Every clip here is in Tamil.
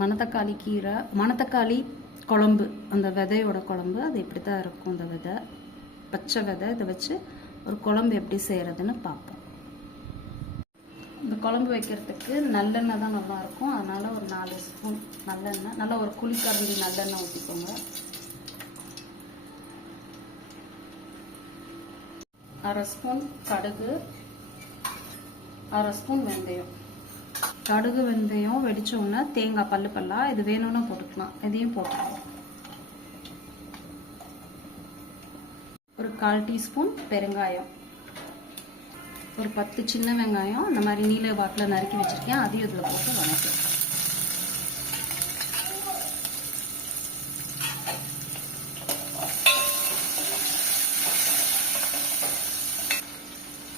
மணத்தக்காளி கீரை மணத்தக்காளி குழம்பு அந்த விதையோட குழம்பு அது இப்படி தான் இருக்கும் அந்த விதை. பச்சை விதை இதை வச்சு ஒரு குழம்பு எப்படி செய்கிறதுன்னு பார்ப்போம். இந்த குழம்பு வைக்கிறதுக்கு நல்லெண்ணெய் தான் நல்லா இருக்கும். அதனால் ஒரு நாலு ஸ்பூன் நல்லெண்ணெய் நல்லா ஒரு குளிக்கரண்டி நல்லெண்ணெய் ஊற்றிக்கோங்க அரை ஸ்பூன் கடுகு அரை ஸ்பூன் வெந்தயம். கடுகு வெந்தயம் வெடிச்ச உடனே தேங்காய் பல்லு பல்லா இது வேணும்னா போட்டுக்கலாம். இதையும் போட்டுக்கலாம். ஒரு கால் டீஸ்பூன் பெருங்காயம். ஒரு பத்து சின்ன வெங்காயம் இந்த மாதிரி நீல வாக்கில் நறுக்கி வச்சிருக்கேன். அதையும் இதில் போட்டு வணக்கம்.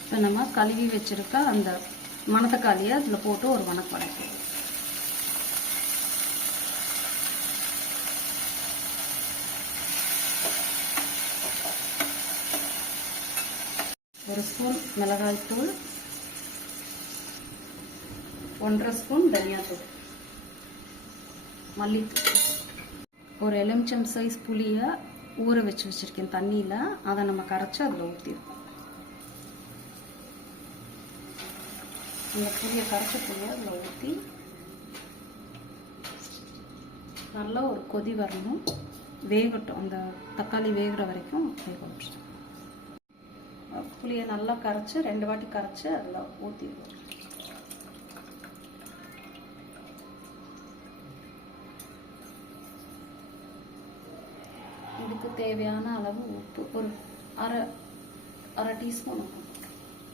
இப்போ நம்ம கழுவி வச்சிருக்க அந்த மணத்தக்காளியை அதில் போட்டு ஒரு வணக்கம் வணக்கம். ஒரு ஸ்பூன் மிளகாய்த்தூள் ஒன்றரை ஸ்பூன் தனியாத்தூள் மல்லித்தூள். ஒரு எலுமிச்சம் சைஸ் புளியை ஊற வச்சு வச்சுருக்கேன் தண்ணியில். அதை நம்ம கரைச்சி அதில் ஊற்றிருக்கோம் அந்த புளியை கரைச்ச புளியை அதில் ஊற்றி நல்லா ஒரு கொதி வரணும். வேகட்டும். அந்த தக்காளி வேகிற வரைக்கும் வேக விட்டுரும் புளியை நல்லா கரைச்சி ரெண்டு வாட்டி கரைச்சி அதில் ஊற்றிடுவோம் இதுக்கு தேவையான அளவு உப்பு. ஒரு அரை அரை டீஸ்பூன்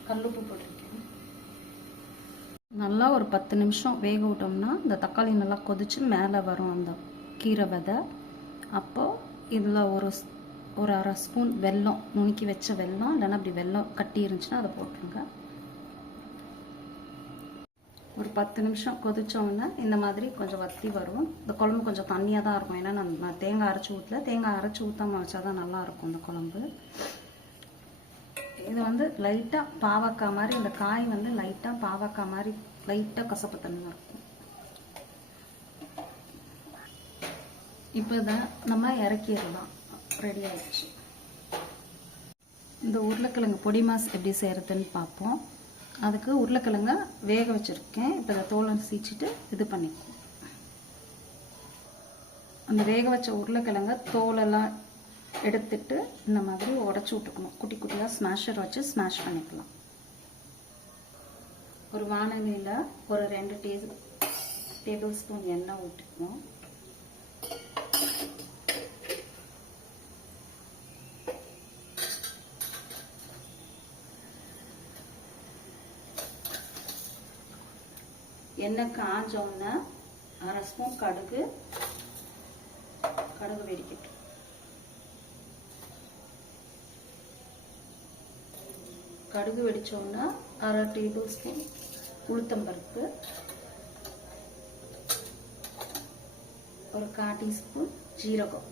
கல்லுப்பு போட்டிருக்கேன். நல்லா ஒரு பத்து நிமிஷம் வேக விட்டோம்னா இந்த தக்காளி நல்லா கொதிச்சு மேலே வரும் அந்த கீரை விதை. அப்போது இதில் ஒரு ஒரு அரை ஸ்பூன் வெல்லம் நுணுக்கி வச்ச வெல்லம் இல்லைன்னா அப்படி வெல்லம் கட்டி இருந்துச்சுன்னா அதை போட்டுருங்க. ஒரு பத்து நிமிஷம் கொதித்தோன்னே இந்த மாதிரி கொஞ்சம் வத்தி வரும். இந்த குழம்பு கொஞ்சம் தண்ணியாக தான் இருக்கும். ஏன்னா நான் தேங்காய் அரைச்சி ஊற்றல தேங்காய் அரைச்சி ஊற்றாமல் வச்சா தான் நல்லாயிருக்கும் இந்த குழம்பு. இது வந்து லைட்டாக பாவக்காய் மாதிரி இந்த காய் வந்து லைட்டாக பாவக்காய் மாதிரி லைட்டாக கசப்பு தன்மை இருக்கும். இப்போ தான் நம்ம இறக்கிடலாம். ரெடி ஆயிடுச்சு. இந்த உருளைக்கிழங்கு பொடி மாஸ் எப்படி செய்கிறதுன்னு பார்ப்போம். அதுக்கு உருளைக்கிழங்க வேக வச்சுருக்கேன். இப்போ இதை தோலை சீச்சிட்டு இது பண்ணிக்குவோம். அந்த வேக வச்ச உருளைக்கிழங்க தோலெல்லாம் எடுத்துட்டு இந்த மாதிரி உடச்சி விட்டுக்கணும். குட்டி குட்டியாக ஸ்மாஷர் வச்சு ஸ்மாஷ் பண்ணிக்கலாம். ஒரு வானலியில் ஒரு ரெண்டு டீ டேபிள் ஸ்பூன் எண்ணெய் ஊற்றிக்கணும். எண்ணெய் காஞ்சோன்னா அரை ஸ்பூன் கடுகு கடுகு வெடிக்கட்டும் கடுகு வெடிச்ச அரை டேபிள் ஸ்பூன் உளுத்தம்பருப்பு ஒரு கால் டீஸ்பூன் ஜீரகம்.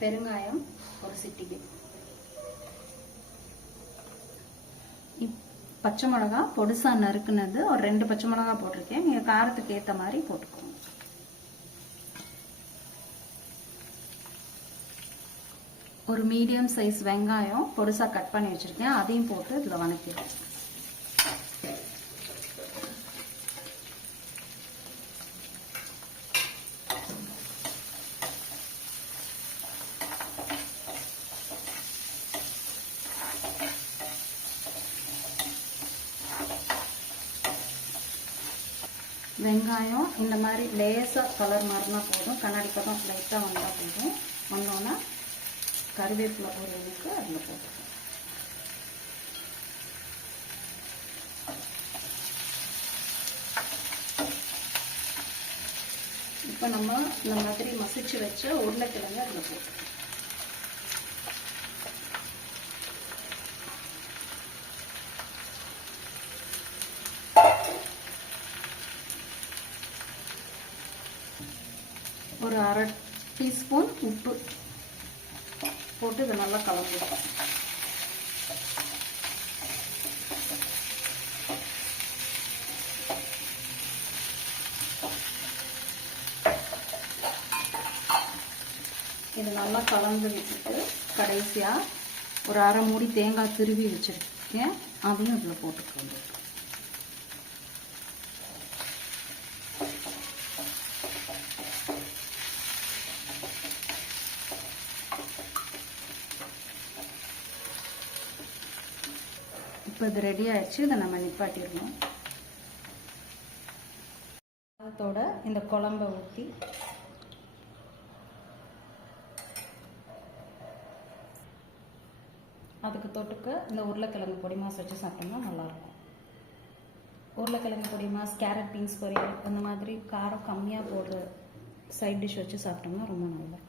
பெருங்காயம் ஒரு சிட்டிகை. பச்சை மிளகா பொடுசா நறுக்குனது ஒரு ரெண்டு பச்சை மிளகா போட்டிருக்கேன். நீங்கள் காரத்துக்கு ஏற்ற மாதிரி போட்டுக்கோங்க. ஒரு மீடியம் சைஸ் வெங்காயம் பொடுசா கட் பண்ணி வச்சிருக்கேன். அதையும் போட்டு இதில் வணக்கிடுவோம். வெங்காயம் இந்த மாதிரி லேசாக கலர் மாறினா போதும். கண்ணாடி பக்கம் லைட்டாக வந்தால் போதும். வந்தோன்னா கருவேப்பிலை ஒரு அளவுக்கு அதில் போட்டுக்கணும் இப்போ நம்ம இந்த மாதிரி மசிச்சு வச்ச உருளைக்கிழங்கு அதில் போட்டுக்கணும் ஒரு அரை டீஸ்பூன் உப்பு. போட்டு இதை நல்லா கலந்துடும் இது நல்லா கலந்து விட்டுட்டு கடைசியாக ஒரு அரை மூடி தேங்காய் திருவி வச்சுருக்கேன். அதையும் இதில் போட்டுக்கோங்க. இப்போ இது ரெடி ஆயிடுச்சு. இதை நம்ம நிப்பாட்டிடணும். அதோட இந்த குழம்ப ஊற்றி அதுக்கு தொட்டுக்க இந்த உருளைக்கிழங்கு பொடி மாஸ் வச்சு சாப்பிட்டோம்னா நல்லாயிருக்கும். உருளைக்கிழங்கு பொடி மாஸ் கேரட் பீன்ஸ் பொரியல் அந்த மாதிரி காரம் கம்மியாக போடுற சைட் டிஷ் வச்சு சாப்பிட்டோம்னா ரொம்ப நல்லா